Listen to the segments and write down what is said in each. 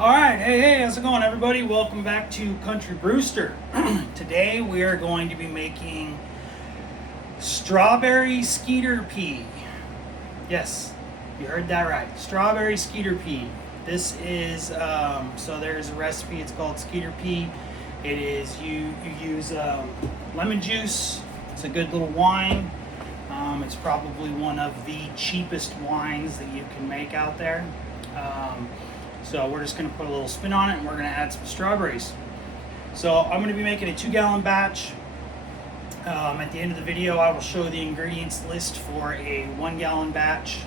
Alright, hey, how's it going, everybody? Welcome back to Country Brewster. Today we are going to be making strawberry Skeeter Pee. Yes, you heard that right. Strawberry Skeeter Pee. This is, so there's a recipe, it's called Skeeter Pee. It is, you use lemon juice. It's a good little wine. It's probably one of the cheapest wines that you can make out there. So we're just going to put a little spin on it, and we're going to add some strawberries. So I'm going to be making a 2-gallon batch. At the end of the video, I will show the ingredients list for a 1-gallon batch.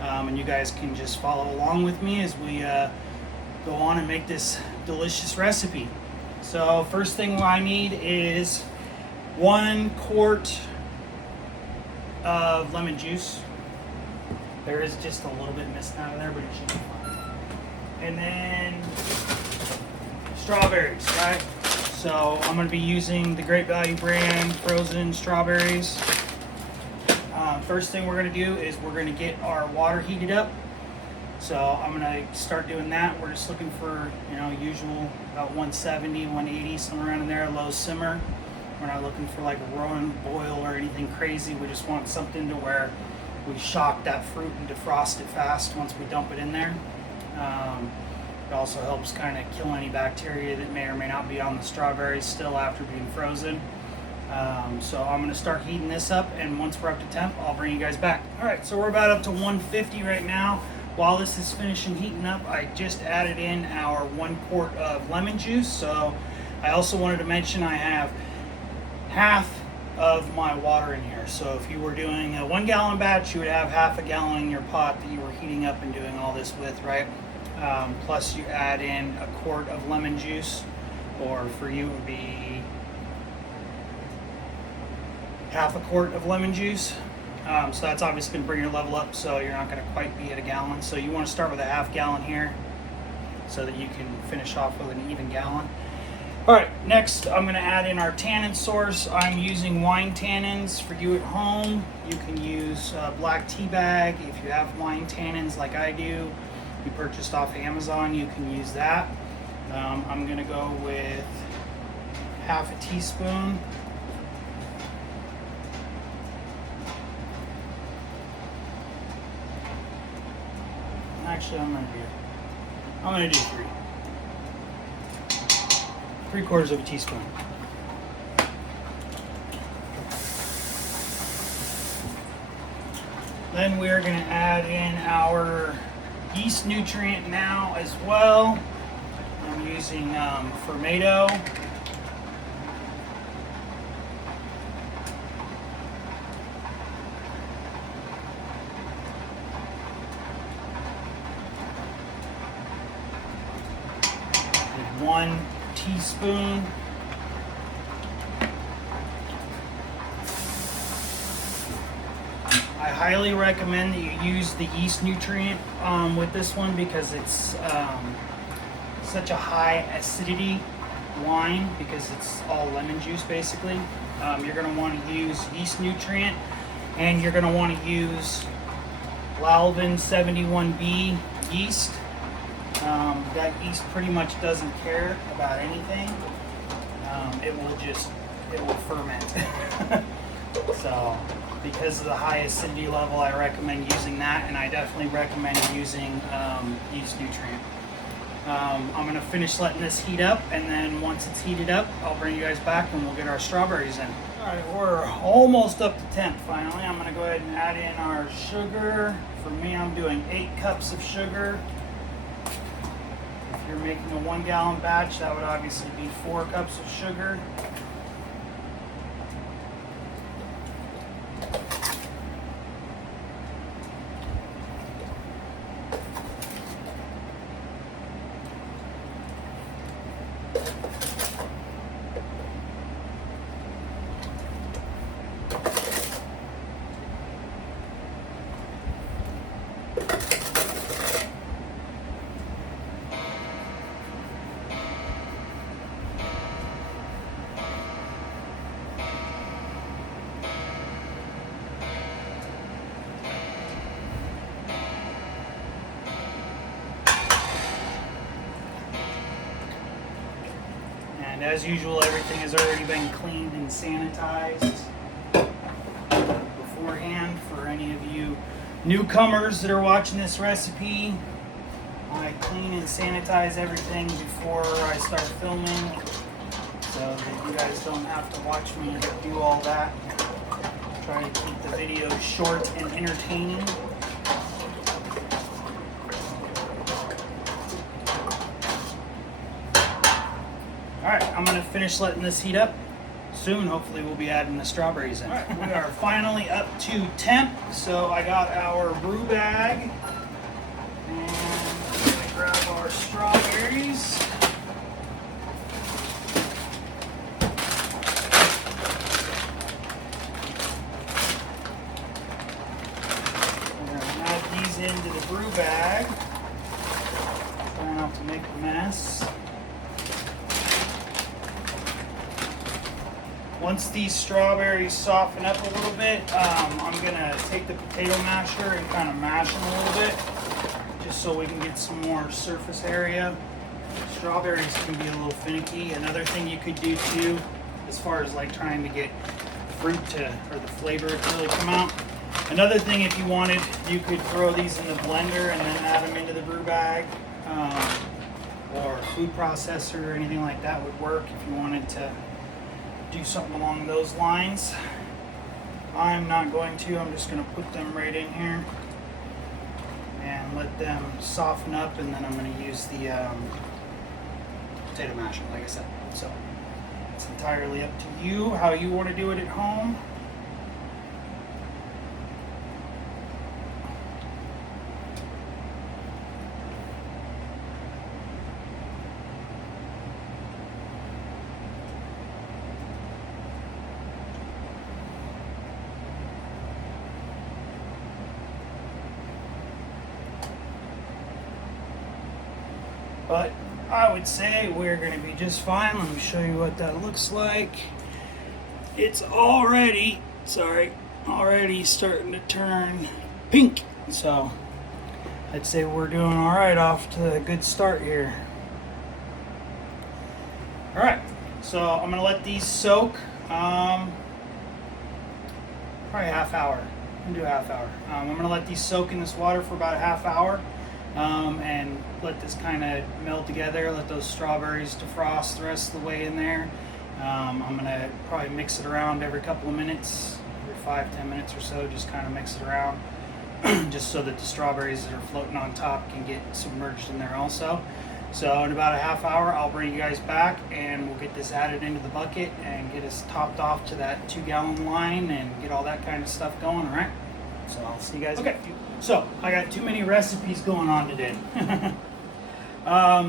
And you guys can just follow along with me as we go on and make this delicious recipe. So first thing I need is 1 quart of lemon juice. There is just a little bit missing out of there, but it should be fine. And then strawberries, right? So I'm going to be using the Great Value brand frozen strawberries. First thing we're going to do is we're going to get our water heated up. So I'm going to start doing that. We're just looking for, usual about 170, 180, somewhere around in there, low simmer. We're not looking for like a roaring boil or anything crazy. We just want something to where we shock that fruit and defrost it fast once we dump it in there. It also helps kind of kill any bacteria that may or may not be on the strawberries still after being frozen. So I'm going to start heating this up, and once we're up to temp, I'll bring you guys back. Alright, so we're about up to 150 right now. While this is finishing heating up, I just added in our 1 quart of lemon juice. So I also wanted to mention I have half of my water in here. So if you were doing a 1-gallon batch, you would have half a gallon in your pot that you were heating up and doing all this with, right? Plus you add in a quart of lemon juice, or for you it would be half a quart of lemon juice. So that's obviously going to bring your level up, so you're not going to quite be at a gallon. So you want to start with a half gallon here so that you can finish off with an even gallon. Alright, next I'm going to add in our tannin source. I'm using wine tannins. For you at home, you can use black tea bag. If you have wine tannins like I do, you purchased off Amazon, you can use that. I'm going to go with half a teaspoon. Actually, I'm going to do 3. 3/4 of a teaspoon. Then we're going to add in our yeast nutrient now as well. I'm using Fermento. With 1 teaspoon. I highly recommend that you use the yeast nutrient with this one because it's such a high acidity wine because it's all lemon juice basically. You're going to want to use yeast nutrient, and you're going to want to use Lalvin 71B yeast. That yeast pretty much doesn't care about anything. It will ferment. So because of the high acidity level, I recommend using that, and I definitely recommend using yeast nutrient. I'm going to finish letting this heat up, and then once it's heated up, I'll bring you guys back and we'll get our strawberries in. Alright, we're almost up to temp finally. I'm going to go ahead and add in our sugar. For me, I'm doing 8 cups of sugar. If you're making a 1-gallon batch, that would obviously be 4 cups of sugar. And as usual, everything has already been cleaned and sanitized beforehand. For any of you newcomers that are watching this recipe, I clean and sanitize everything before I start filming, so that you guys don't have to watch me do all that. Try to keep the video short and entertaining. Alright, I'm going to finish letting this heat up. Soon, hopefully, we'll be adding the strawberries in. Alright, we are finally up to temp. So I got our brew bag. And we're going to grab our strawberries. We're going to add these into the brew bag. Try not to make a mess. Once these strawberries soften up a little bit, I'm gonna take the potato masher and kind of mash them a little bit, just so we can get some more surface area. Strawberries can be a little finicky. Another thing you could do too, as far as like trying to get fruit to, or the flavor to really come out. Another thing, if you wanted, you could throw these in the blender and then add them into the brew bag, or food processor or anything like that would work if you wanted to do something along those lines. I'm not going to. I'm just going to put them right in here and let them soften up, and then I'm going to use the potato masher, like I said. So it's entirely up to you how you want to do it at home. But I would say we're going to be just fine. Let me show you what that looks like. It's already starting to turn pink. So I'd say we're doing all right, off to a good start here. All right, so I'm going to let these soak probably half hour. I'm going to do a half hour. I'm going to let these soak in this water for about a half hour. And let this kind of meld together, let those strawberries defrost the rest of the way in there. I'm going to probably mix it around every couple of minutes, every 5-10 minutes or so, just kind of mix it around, just so that the strawberries that are floating on top can get submerged in there also. So in about a half hour, I'll bring you guys back and we'll get this added into the bucket and get us topped off to that 2-gallon line and get all that kind of stuff going, all right? So I'll see you guys. Okay, so I got too many recipes going on today.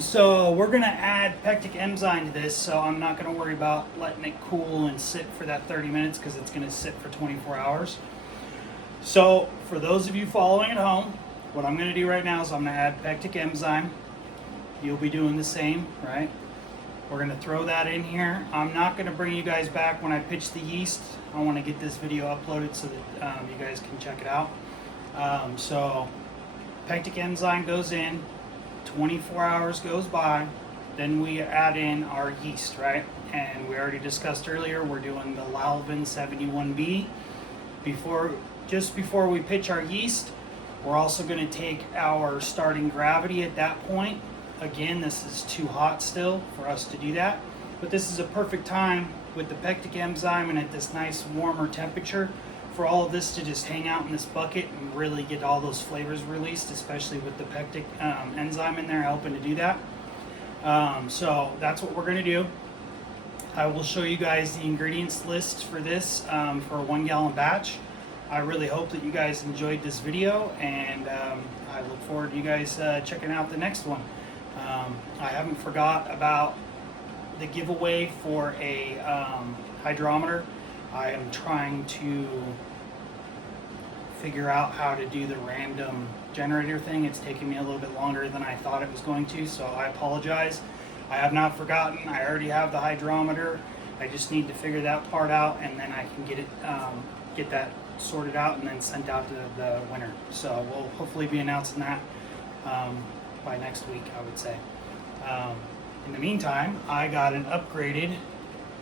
So we're gonna add pectic enzyme to this, so I'm not gonna worry about letting it cool and sit for that 30 minutes because it's gonna sit for 24 hours. So for those of you following at home, what I'm gonna do right now is I'm gonna add pectic enzyme. You'll be doing the same, right? We're gonna throw that in here. I'm not gonna bring you guys back when I pitch the yeast. I wanna get this video uploaded so that you guys can check it out. So pectic enzyme goes in, 24 hours goes by, then we add in our yeast, right? And we already discussed earlier, we're doing the Lalvin 71B. Just before we pitch our yeast, we're also gonna take our starting gravity at that point. Again, this is too hot still for us to do that, but this is a perfect time with the pectic enzyme and at this nice warmer temperature for all of this to just hang out in this bucket and really get all those flavors released, especially with the pectic enzyme in there helping to do that. So that's what we're going to do. I will show you guys the ingredients list for this for a 1-gallon batch. I really hope that you guys enjoyed this video, and I look forward to you guys checking out the next one. I haven't forgot about the giveaway for a hydrometer. I am trying to figure out how to do the random generator thing. It's taking me a little bit longer than I thought it was going to, so I apologize. I have not forgotten. I already have the hydrometer. I just need to figure that part out, and then I can get that sorted out and then sent out to the winner. So we'll hopefully be announcing that by next week, I would say. In the meantime, I got an upgraded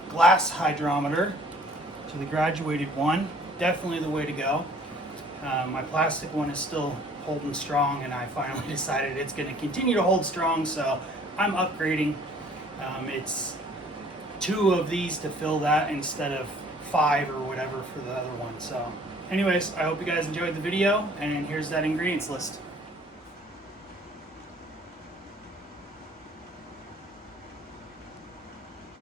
glass hydrometer to the graduated one. Definitely the way to go. My plastic one is still holding strong, and I finally decided it's going to continue to hold strong, so I'm upgrading. It's 2 of these to fill that instead of 5 or whatever for the other one. So anyways, I hope you guys enjoyed the video, and here's that ingredients list.